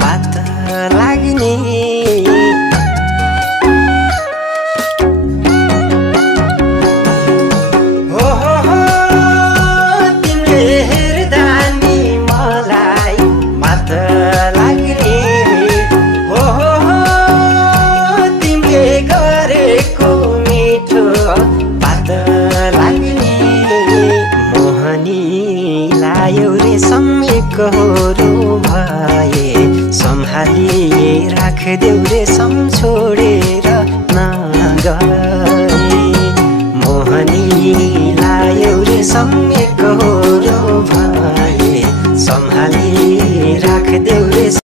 बात लाग्ने कहोरो भए सम्हालिए राखदेऊ रे छोडेर नगए मोहनी लायौ रे सम्मे कहो